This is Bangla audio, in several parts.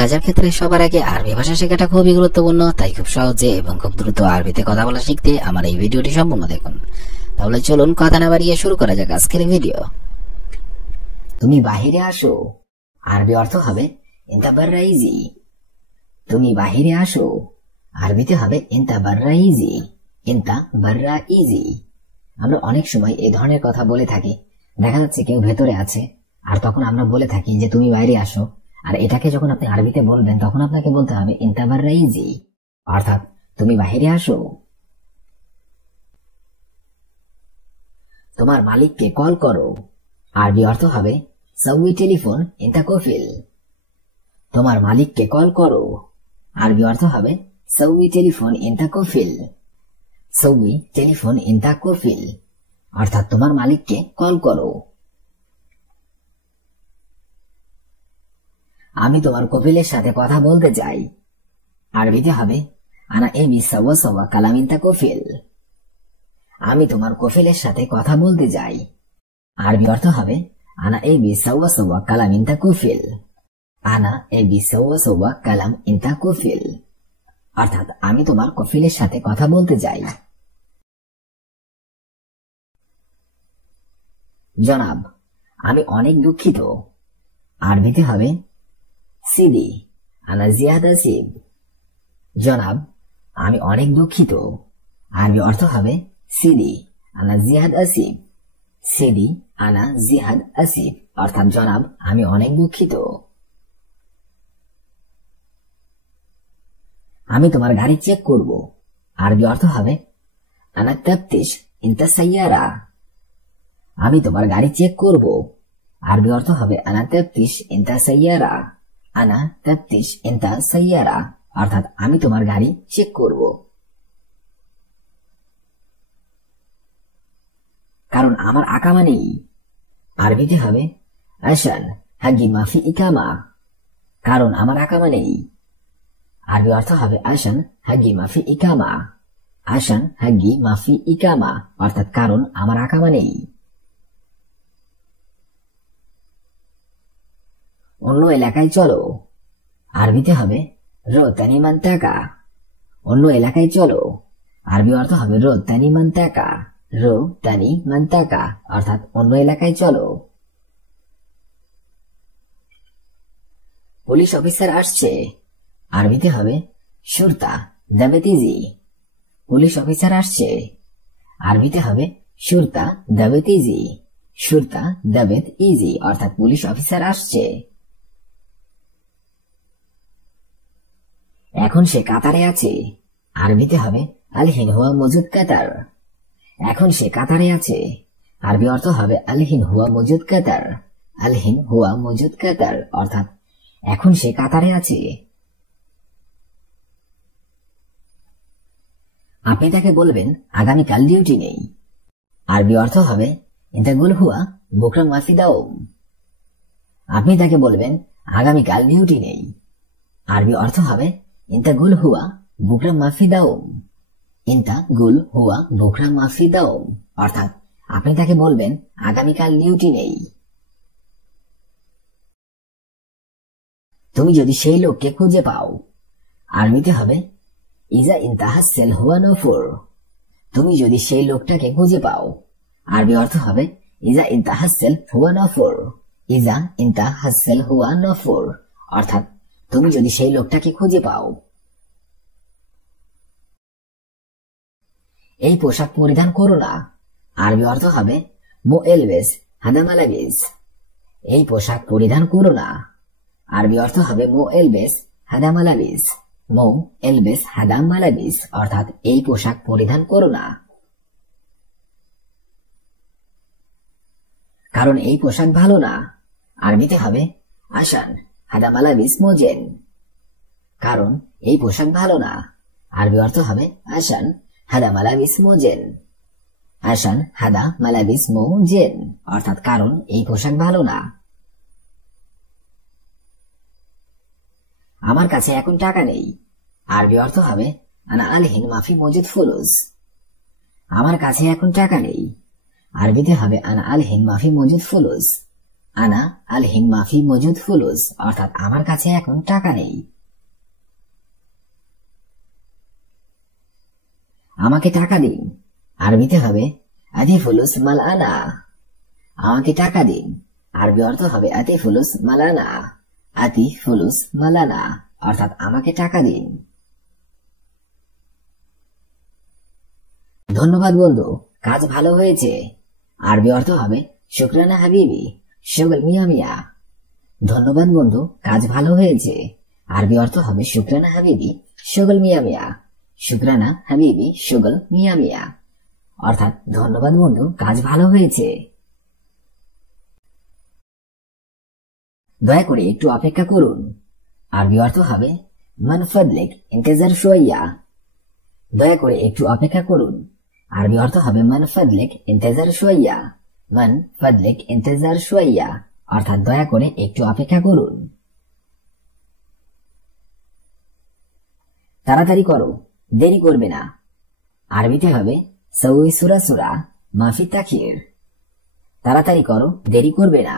কাজের ক্ষেত্রে সবার আগে আরবি ভাষা শেখাটা খুবই গুরুত্বপূর্ণ, তাই খুব সহজে এবং খুব দ্রুত আরবিতে কথা বলা শিখতে আমার এই ভিডিওটি সম্পূর্ণ দেখুন। তাহলে চলুন কথা না বাড়িয়ে শুরু করা যাক আজকের ভিডিও। তুমি বাহিরে আসো আরবি অর্থ হবে ইনতা বাররাইজি। তুমি বাহিরে আসো আরবিতে হবে ইনতা বাররাইজি, ইনতা বাররাইজি। আমরা অনেক সময় এই ধরনের কথা বলে থাকি, দেখা যাচ্ছে কেউ ভেতরে আছে আর তখন আমরা বলে থাকি যে তুমি বাইরে আসো, আর এটাকে যখন আপনি আরবিতে বলবেন তখন আপনাকে বলতে হবে ইনতা বাররাইজি, অর্থাৎ তুমি বাহিরে আসো। তোমার মালিককে কল করো আরবি অর্থ হবে সাউই টেলিফোন ইনতা কফিল। তোমার মালিককে কল করো আরবি অর্থ হবে সাউই টেলিফোন ইনতা কফিল। সাউই টেলিফোন ইনতা কফিল অর্থাৎ তোমার মালিককে কল করো। আমি তোমার কফিলের সাথে কথা বলতে চাই আরবিতে হবে আনা এবি সাওয়া সাওয়া কালাম ইনতা কফিল। আমি তোমার কফিলের সাথে কথা বলতে চাই আরবি অর্থ হবে আনা এবি সাওয়া সাওয়া কালাম ইনতা কফিল। আনা এবি সাওয়া সাওয়া কালাম ইনতা কফিল অর্থাৎ আমি তোমার কফিলের সাথে কথা বলতে চাই। জনাব, আমি অনেক দুঃখিত আরবিতে হবে সিদি আনা জিয়াদ আসিব। জনাব, আমি অনেক দুঃখিত আরবি অর্থ হবে সিদি আনা জিয়াদ আসিব। সিদি আনা জিয়াদ আসিব অর্থাৎ জনাব, আমি অনেক দুঃখিত। আমি তোমার গাড়ি চেক করব আরবি অর্থ হবে আনা তাফতিশ ইনতা সাইয়ারা। আমি তোমার গাড়ি চেক করব আরবি অর্থ হবে আনা তাফতিশ ইনতা সাইয়ারা। আনা তাফতিশ ইনতা সাইয়ারা অর্থাৎ আমি তোমার গাড়ি চেক করব। কারণ আমার আকামা নেই আরবিতে হবে আশান হাগি মাফি ইকামা। কারণ আমার আকামা নেই আরবি অর্থ হবে আশান হাগি মাফি ইকামা। আশান হাগি মাফি ইকামা অর্থাৎ কারণ আমার আকামা নেই। অন্য এলাকায় চলো আরবিতে হবে রো তানি মান্তাকা। অন্য এলাকায় চলো আরবি অর্থ হবে রো তানি মান্তাকা। রো তানি মান্তাকা অর্থাৎ অন্য এলাকায় চলো। পুলিশ অফিসার আসছে আরবিতে হবে শুরতা দাবেতিজি। পুলিশ অফিসার আসছে আরবিতে হবে শুরতা দাবেতিজি। শুরতা দাবেত ইজি অর্থাৎ পুলিশ অফিসার আসছে। এখন সে কাতারে আছে আরবিতে হবে আলহিন হুয়া মজুদ কাতার। এখন সে কাতারে আছে আরবি অর্থ হবে আলহিন হুয়া মজুদ কাতার। আলহিন হুয়া মজুদ কাতার অর্থাৎ এখন সে কাতারে আছে। আপনি তাকে বলবেন আগামীকাল ডিউটি নেই আরবি অর্থ হবে ইন্তাগুল হুয়া বুকরা মাফি দাওম। আপনি তাকে বলবেন আগামীকাল ডিউটি নেই আরবি অর্থ হবে ইন্তাগুল হুয়া বুকরা মাফি দাওম। ইন্তাগুল হুয়া বুকরা মাফি দাওম অর্থাৎ আপনি তাকে বলবেন আগামীকাল ডিউটি নেই। তুমি যদি সেই লোককে খুঁজে পাও আরবিতে হবে ইজা ইন্তাহাসেল হুয়া নফুর। তুমি যদি সেই লোকটাকে খুঁজে পাও আরবি অর্থ হবে ইজা ইন্তাহাসেল হুয়া নফুর। ইজা ইন্তাহাসেল হুয়া নফুর অর্থাৎ তুমি যদি সেই লোকটাকে খুঁজে পাও। এই পোশাক পরিধান করো না আরবি অর্থ হবে মো এলবেস হাদা মালাবিস। এই পোশাক পরিধান করো না আরবি অর্থ হবে মো এলবেস হাদা মালাবিস। মো এলবেস হাদা মালাবিস অর্থাৎ এই পোশাক পরিধান করো না। কারণ এই পোশাক ভালো না আরবিতে হবে আশান হাদা মালাবিস মোজেন। কারণ এই পোশাক ভালো না আরবি অর্থ হবে আশান হাদা মালাবিস মোজেন। আশান হাদা মালাবিস মোজেন অর্থাৎ কারণ এই পোশাক ভালো না। আমার কাছে এখন টাকা নেই আরবি অর্থ হবে আনা আলহিন মাফি মজুদ ফুলুস। আমার কাছে এখন টাকা নেই আরবিতে হবে আনা আলহিন মাফি মজুদ ফুলুস। আনা আলহিন মাফি মজুদ ফুলুস, অর্থাৎ আমার কাছে এখন টাকা নেই। আমাকে টাকা দিন, আরবিতে হবে আতি ফুলুস মাল আনা। আমাকে টাকা দিন, আরবি অর্থ হবে আতি ফুলুস মালানা। আতি ফুলুস মালানা, অর্থাৎ আমাকে টাকা দিন। ধন্যবাদ বন্ধু, কাজ ভালো হয়েছে। আরবি অর্থ হবে শুকরানা হাবিবি শুগল মিয়া মিয়া। ধন্যবাদ বন্ধু, কাজ ভালো হয়েছে। আরবি অর্থ হবে শুকরানা হাবিবি শুগল মিয়া মিয়া। শুকরানা হাবিবি শুগল মিয়া মিয়া, অর্থাৎ ধন্যবাদ বন্ধু, কাজ ভালো হয়েছে। দয়া করে একটু অপেক্ষা করুন। আরবি অর্থ হবে মান ফাদলিক ইন্তেজার শুয়াইয়া। দয়া করে একটু অপেক্ষা করুন। আরবি অর্থ হবে মান ফাদলিক ইন্তেজার শুয়াইয়া। মান ফাদলিক ইন্তেজার শুয়াইয়া, অর্থাৎ দয়া করে একটু অপেক্ষা করুন। তাড়াতাড়ি করো, দেরি করবে না। আরবিতে হবে সউই সুরা সুরা মাফি তাখির। তাড়াতাড়ি করো, দেরি করবে না।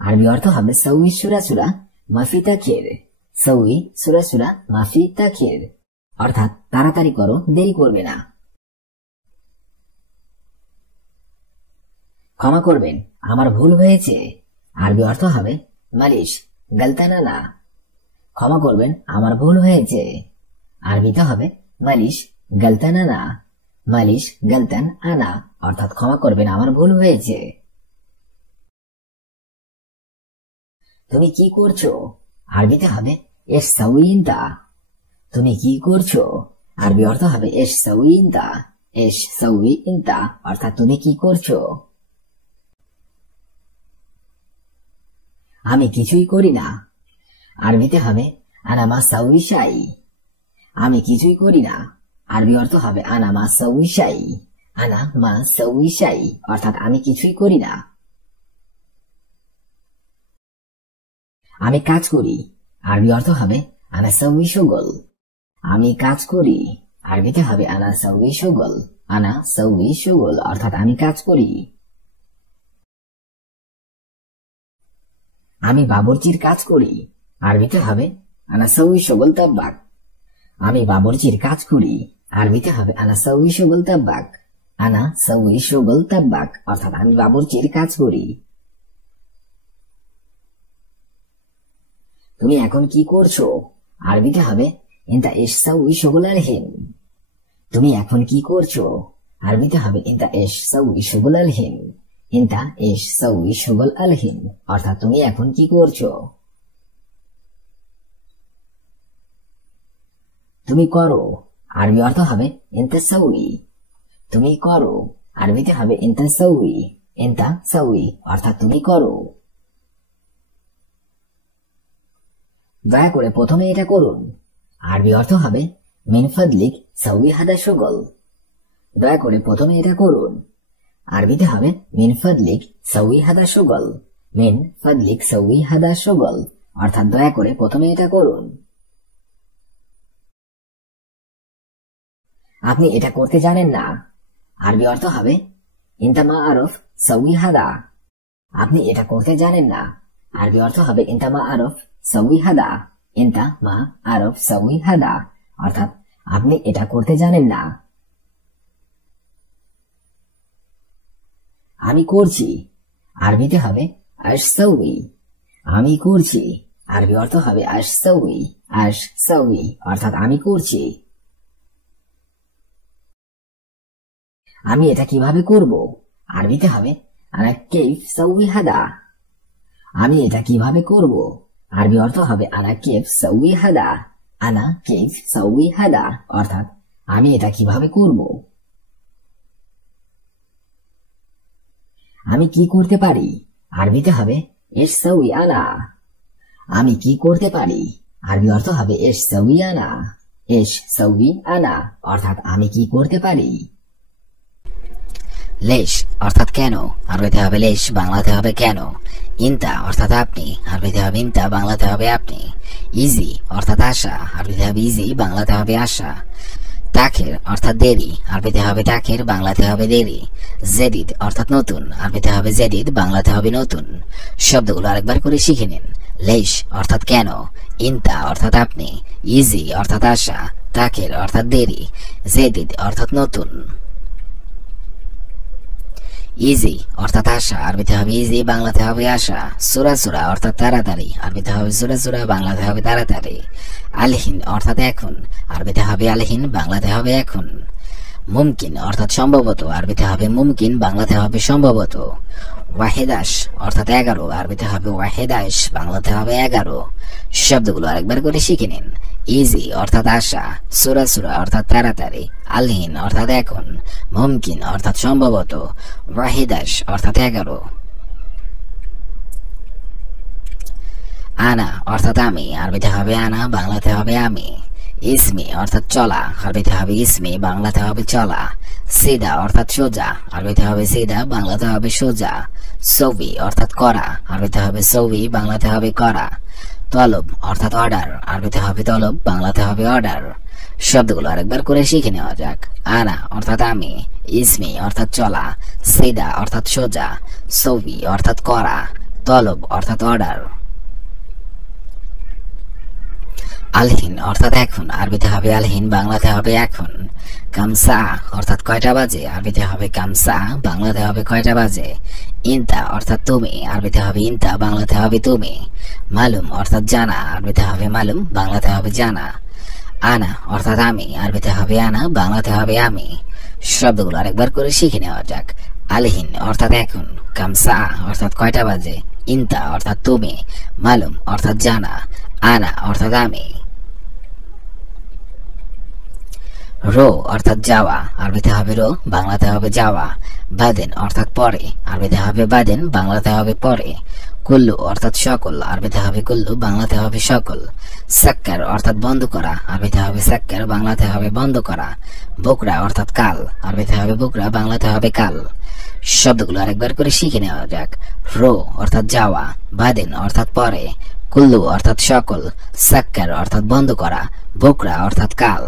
আরবি অর্থ হবে সউই সুরা সুরা মাফি তাখির। সউই সুরা সুরা মাফি তাখির, অর্থাৎ তাড়াতাড়ি করো, দেরি করবে না। ক্ষমা করবেন, আমার ভুল হয়েছে। আরবি অর্থ হবে মালিশ গলতানা না। ক্ষমা করবেন, আমার ভুল হয়েছে। আরবিতে হবে মালিশ গলতানা না। মালিশ গলতান আনা, অর্থাৎ ক্ষমা করবেন, আমার ভুল হয়েছে। তুমি কি করছো? আরবিতে হবে এস সাউইনতা। তুমি কি করছো? আরবি অর্থ হবে এস সাউইনতা। এস সাউইনতা, অর্থাৎ তুমি কি করছো? আমি কিছুই করি না। আরবিতে হবে আনা মা সাউই শাই। আমি কিছুই করি না। আরবি অর্থ হবে আনা মা সাউই শাই। আনা মা সাউই শাই, অর্থাৎ আমি কিছুই করি না। আমি কাজ করি। আরবি অর্থ হবে আনা সাউই শুগল। আমি কাজ করি। আরবিতে হবে আনা সাউই শুগল। আনা সাউই শুগল, অর্থাৎ আমি কাজ করি। আমি বাবুর্চির কাজ করি। আরবিতে হবে আনা সাউই শুগল তাব্বাক। আমি বাবুর্চির কাজ করি। আরবিতে হবে আনা সাউই শুগল তাব্বাক। আনা সাউই শুগল তাব্বাক, অর্থাৎ আমি বাবুর্চির কাজ করি। তুমি এখন কি করছো? আরবিতে হবে ইনতা ইশ সাউই শুগল আলহিন। তুমি এখন কি করছো? আরবিতে হবে ইনতা ইশ সাউই শুগল আলহিন। ইনতা ইশ সাউই শুগল আলহিন, অর্থাৎ তুমি এখন কি করছো? তুমি করো। আরবি অর্থ হবে ইনতা সাউই। তুমি করো। আরবিতে হবে ইনতা সাউই। ইনতা সাউই, অর্থাৎ তুমি করো। দয়া করে প্রথমে এটা করুন। আরবি অর্থ হবে মিন ফাদলিক সাউই হাদা শুগল। দয়া করে প্রথমে এটা করুন। আরবিতে হবে মিন ফাদলিক সাউই হাদা শুগল। মিন ফাদলিক সাউই হাদা শুগল, অর্থাৎ দয়া করে প্রথমে এটা করুন। আপনি এটা করতে জানেন না। আরবি অর্থ হবে ইনতা মা আরফ সাউই হাদা। আপনি এটা করতে জানেন না। আরবি অর্থ হবে ইনতা মা আরফ সাউই হাদা। ইনতা মা আরফ সাউই হাদা, অর্থাৎ আপনি এটা করতে জানেন না। আমি করছি। আরবিতে হবে আশ সাউই। আমি করছি। আরবি অর্থ হবে আশ সাউই। আশ সাউই, অর্থাৎ আমি করছি। আমি এটা কিভাবে করব? আরবিতে হবে আনা কেইফ সাউই হাদা। আমি এটা কিভাবে করব? আরবি অর্থ হবে আনা কেইফ সাউই হাদা। আনা কেইফ সাউই হাদা, অর্থাৎ আমি এটা কিভাবে করব। আমি কি করতে পারি? আরবিতে হবে এশ সাউই আনা। আমি কি করতে পারি? আরবি অর্থ হবে এশ সাউই আনা। এশ সাউই আনা, অর্থাৎ আমি কি করতে পারি। লেশ অর্থাৎ কেন, আরবিতে হবে লেশ, বাংলাতে হবে কেন। ইনতা অর্থাৎ আপনি, আরবিতে হবে ইনতা, বাংলাতে হবে আপনি। ইজি অর্থাৎ আশা, আরবিতে হবে ইজি, বাংলাতে হবে আশা। তাখির অর্থাৎ দেরি, আরবিতে হবে তাখির, বাংলাতে হবে দেরি। জেদিদ অর্থাৎ নতুন, আরবিতে হবে জেদিদ, বাংলাতে হবে নতুন। শব্দগুলো আরেকবার করে শিখে নিন। লেশ অর্থাৎ কেন, ইনতা অর্থাৎ আপনি, ইজি অর্থাৎ আশা, তাখির অর্থাৎ দেরি, জেদিদ অর্থাৎ নতুন। ইজি অর্থাৎ আশা, আরবিতে হবে ইজি, বাংলাতে হবে আশা। সুরা সুরা অর্থাৎ তাড়াতাড়ি, আরবিতে হবে সুরা সুরা, বাংলাতে হবে তাড়াতাড়ি। আলহিন অর্থাৎ এখন, আরবিতে হবে আলহিন, বাংলাতে হবে এখন। মুমকিন অর্থাৎ সম্ভবত, আরবিতে হবে মুমকিন, বাংলাতে হবে সম্ভবত। ওয়াহেদাস অর্থাৎ 11, আরবিতে হবে ওয়াহেদাস, বাংলাতে হবে 11। শব্দগুলো আরেকবার করে শিখে নিন। ইজি অর্থাৎ আশা, সুরা সুরা অর্থাৎ তাড়াতাড়ি, আলহিন অর্থাৎ এখন, মুমকিন অর্থাৎ সম্ভবত, ওয়াহিদাস অর্থাৎ 11। আনা অর্থাৎ আমি, আরবিতে হবে আনা, বাংলাতে হবে আমি। ইসমি অর্থাৎ চলা, আরবিতে হবে ইসমি, বাংলাতে হবে চলা। সিদা অর্থাৎ সোজা, আরবিতে হবে সিদা, বাংলাতে হবে সোজা। সৌবি অর্থাৎ করা, আরবিতে হবে সৌবি, বাংলাতে হবে করা। তলব অর্থাৎ অর্ডার, আরবিতে হবে তলব, বাংলাতে হবে অর্ডার। শব্দগুলো আরেকবার করে শিখে নেওয়া যাক। আনা অর্থাৎ আমি, ইসমি অর্থাৎ চলা, সিদা অর্থাৎ সোজা, সৌবি অর্থাৎ করা, তলব অর্থাৎ অর্ডার। আলহিন অর্থাৎ এখন, আরবিতে হবে আলহিন, বাংলাতে হবে এখন। কামসা অর্থাৎ কয়টা বাজে, আরবিতে হবে কামসা, বাংলাতে হবে কয়টা বাজে। ইনতা অর্থাৎ তুমি, আরবিতে হবে ইনতা, বাংলাতে হবে তুমি। মালুম অর্থাৎ জানা, আরবিতে হবে মালুম, বাংলাতে হবে জানা। আনা অর্থাৎ আমি, আরবিতে হবে আনা, বাংলাতে হবে আমি। শব্দগুলো আরেকবার করে শিখে নেওয়া যাক। আলহিন অর্থাৎ এখন, কামসা অর্থাৎ কয়টা বাজে, ইনতা অর্থাৎ তুমি, মালুম অর্থাৎ জানা, আনা অর্থাৎ আমি। রো অর্থাৎ যাওয়া, আরবিতে হবে রো, বাংলাতে হবে যাওয়া। বাদেন অর্থাৎ পরে, আরবিতে হবে বাদেন, বাংলাতে হবে পরে। কুল্লু অর্থাৎ সকল, আরবিতে হবে কুল্লু, বাংলাতে হবে সকল। সাক্কার অর্থাৎ বন্ধ করা, আরবিতে হবে সাক্কার, বাংলাতে হবে বন্ধ করা। বকরা অর্থাৎ কাল, আরবিতে হবে বকরা, বাংলাতে হবে কাল। শব্দগুলো আরেকবার করে শিখে নেওয়া যাক। রো অর্থাৎ যাওয়া, বাদেন অর্থাৎ পরে, কুল্লু অর্থাৎ সকল, সাক্কার অর্থাৎ বন্ধ করা, বকরা অর্থাৎ কাল।